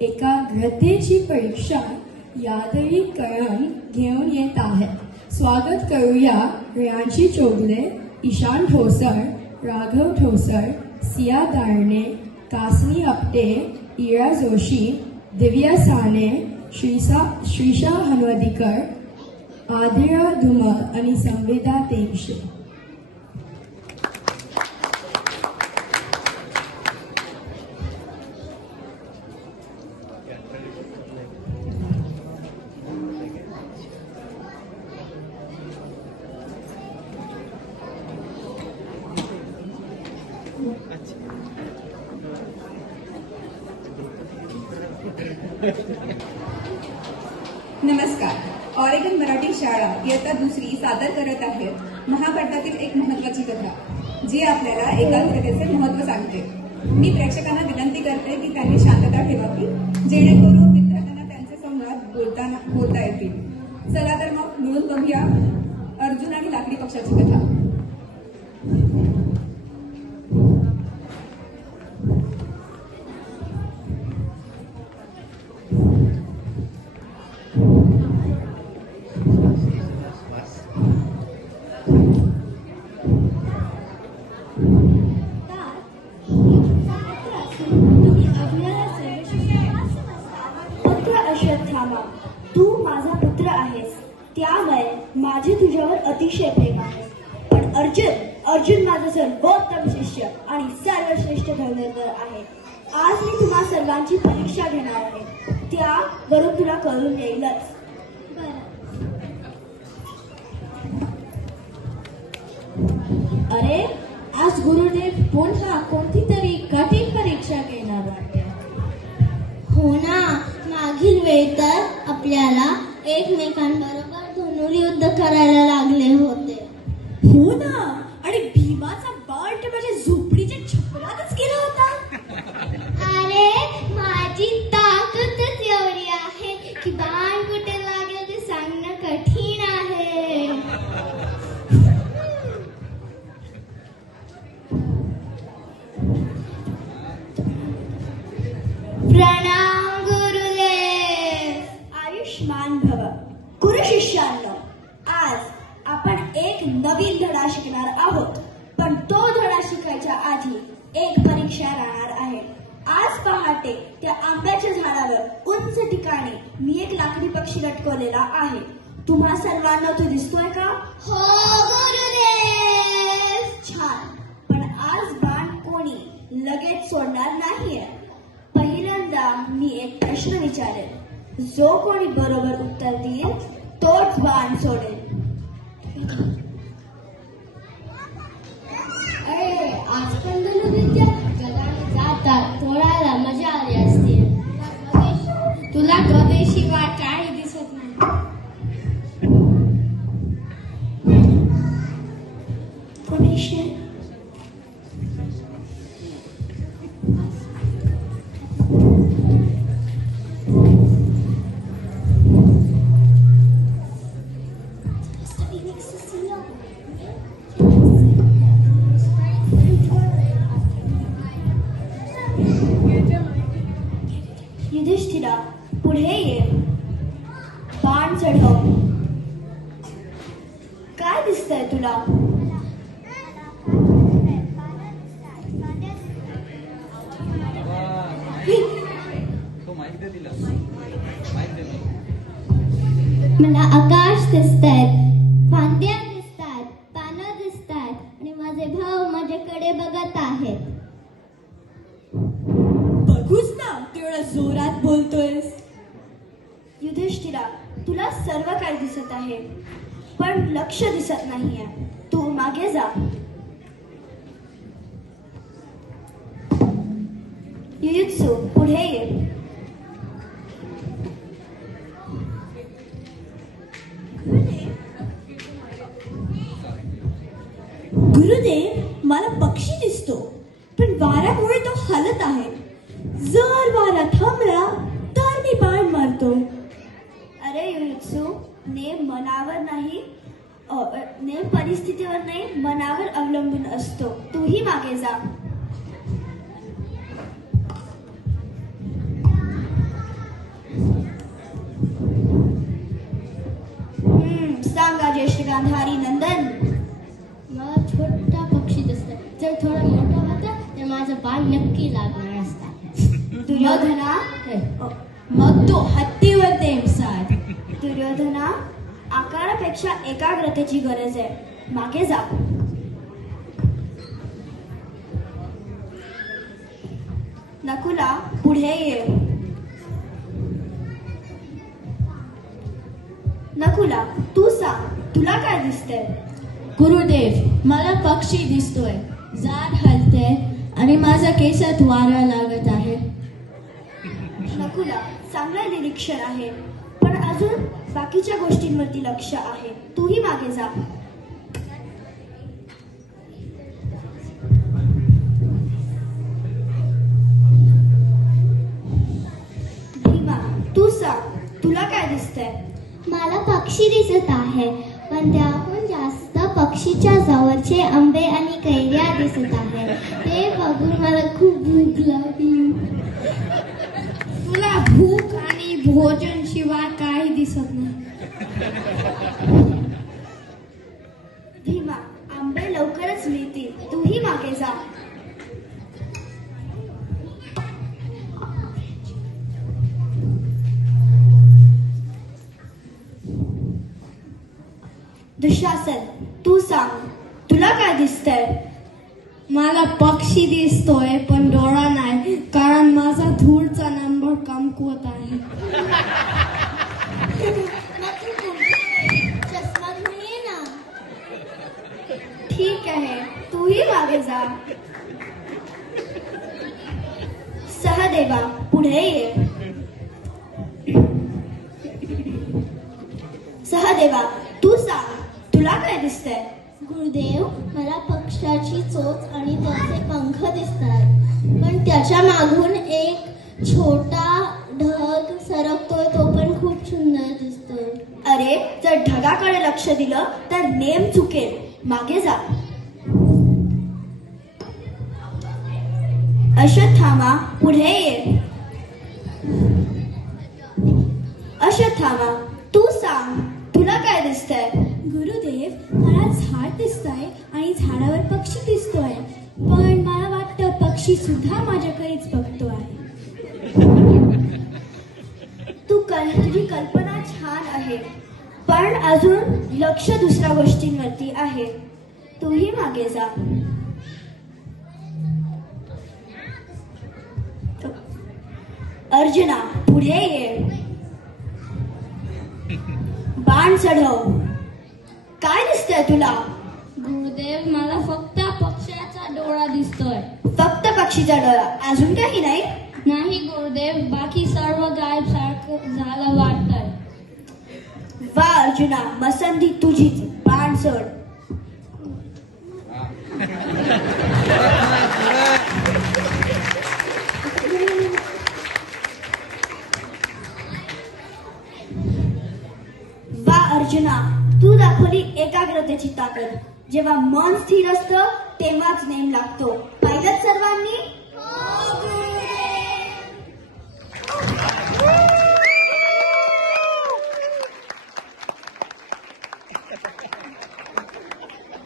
एकाग्रतेची परीक्षा यादवी करण घेऊन येत आहे. स्वागत करूया रेयांशी चौगले, ईशान ठोसर, राघव ठोसर, सिया दारणे, कासनी आपटे, इरा जोशी, दिव्या साने, श्रीषा हनवदीकर, आदिरा धुमल आणि संवेदा तेंगशे. नमस्कार. ऑरेगन मराठी शाळा इयत्ता दुसरी सादर करत आहेत महाभारतातील एक महत्वाची कथा, जी आपल्याला एकाग्रतेचे महत्त्व सांगते. मी प्रेक्षकांना विनंती करते की त्यांनी शांतता ठेवावी, जेणेकरून विद्यार्थ्यांना त्यांचे संवाद बोलता येतील. चला तर मग मिळून बघूया अर्जुन आणि लाकडी पक्षाची कथा. तू माझा पुत्र आहेस, त्यामुळे माझे तुझ्यावर अतिशय प्रेम आहे. पण अर्जुन माझा सर्वोत्तम शिष्य आणि सर्वश्रेष्ठ धनुर्धर आहे. आज मी तुम्हा सर्वांची परीक्षा घेणार आहे, त्यावरून तुला कळून येईलच. अरे, आज गुरुदेव पुन्हा कोणती तरी कठीण परीक्षा घेणार वाटते. हो ना, मागील वेळी तर आपल्याला एकमेकांबरोबर धनुर्युद्ध करायला लागले होते. हो ना, आणि भीमाचा बाण माझ्या झोपडीच्या छपरातच गेला होता. अरे, माझी ताकदच एवढी आहे की बाण कुठे लागेल ते सांगणं कठीण आहे. प्रणाम गुरुदेव. आयुष्मान भव. गुरु शिष्यांनो, आज आपण एक नवीन धडा शिकणार आहोत. पण तो धडा शिकायच्या आधी एक परीक्षा राहणार आहे. आज पहाटे त्या आंब्याच्या झाडावर उंच ठिकाणी मी एक लाकडी पक्षी लटकवलेला आहे. तुम्हा सर्वांना तो दिसतोय का? हो गुरुदेव. छान. पण आज बाण कोणी लगेच सोडणार नाहीये. पहिल्यांदा मी एक प्रश्न विचारेल. जो कोणी बरोबर उत्तर देईल तोच बाण सोडेल. अरे, आजकाल धनुर्विद्या जगाने जातात थोडायला मजा आली असते. तुला स्वदेशी वाट काही दिसत नाही. युधिष्ठिरा, पुढे ये. बाण चढव. काय दिसतंय तुला? मला आकाश दिसतायत, फांद्या दिसतात, पानं दिसतात आणि माझे भाऊ माझ्याकडे बघत आहेत. बघूच ना, तेवढ्या जोरात बोलतोयस. युधिष्ठिरा, तुला सर्व काही दिसत आहे, पण लक्ष दिसत नाहीये. तू मागे जा. युयुत्सू, पुढे ये. गुरुदेव, मला पक्षी दिसतो, पण वाऱ्यामुळे तो हलत आहे. जर वारा थांबला तर मी बाण मारतो. अरे युयुत्सू, नेम मनावर नाही, नेम परिस्थितीवर नाही, मनावर अवलंबून असतो. तूही मागे जा. वाल नक्की लागणार असतात. दुर्योधना मग तो हत्तीवर टेमसात. दुर्योधना आकारापेक्षा एकाग्रतेची गरज आहे. मागे जा. नकुला पुढे ये. नकुला तू सांग, तुला काय दिसतंय? गुरुदेव, मला पक्षी दिसतोय, झाड हलते आणि माझ्या केसात वारा लागत आहे. नकुला चांगलं निरीक्षण आहे, पण अजून बाकीच्या गोष्टींवरती लक्ष आहे. तूही मागे जा. भीमा तू सांग, तुला काय दिसतंय? मला पक्षी दिसत आहे, पण त्याहून जास्त पक्षीच्या जवळचे आंबे आणि कैऱ्या दिसत आहे. ते बघून मला खूप भूक लागली. तुला भूक आणि भोजन शिवाय काही दिसत नाही. भीमा आंबे लवकरच मिळतील. तूही मागे जा. दुःशासन तू सांग, तुला काय दिसतंय? मला पक्षी दिसतोय पण डोळा नाही, कारण माझा धूळचा नंबर कमकुवत आहे. चष्मा घेऊन ये ना. ठीक आहे, तूही मागे जा. सहदेवा पुढे ये. सहदेवा तू सांग, तुला काय दिसतंय? गुरुदेव, मला पक्षाची चोच आणि त्याचे पंख दिसतात, पण त्याच्या मागून एक छोटा ढग सरकतोय, तो पण खूप सुंदर दिसतोय. अरे जर ढगाकडे लक्ष दिलं तर नेम चुकेल. मागे जा. अश्वत्थामा पुढे ये. अश्वत्थामा तू सांग, तुला काय दिसतंय? गुरुदेव, मला झाड दिसतंय आणि झाडावर पक्षी दिसतोय, पण मला वाटतं पक्षी सुद्धा माझ्याकडेच बघतो आहे. तुझी कल्पना छान आहे, पण अजून लक्ष दुसऱ्या गोष्टींवरती आहे. तूही मागे जा. अर्जुना पुढे ये. बाण चढव. काय दिसतंय तुला? गुरुदेव, मला फक्त पक्ष्याचा डोळा दिसतोय. फक्त पक्षीचा डोळा, अजून काही नाही? नाही गुरुदेव, बाकी सर्व गायब सारखं झालं वाटतंय. वा अर्जुना, मसंधी तुझीच. बाण चढ. वा अर्जुना, तू दाखवली एकाग्रतेची ताकद. जेव्हा मन स्थिर असतं तेव्हाच नेम लागतो.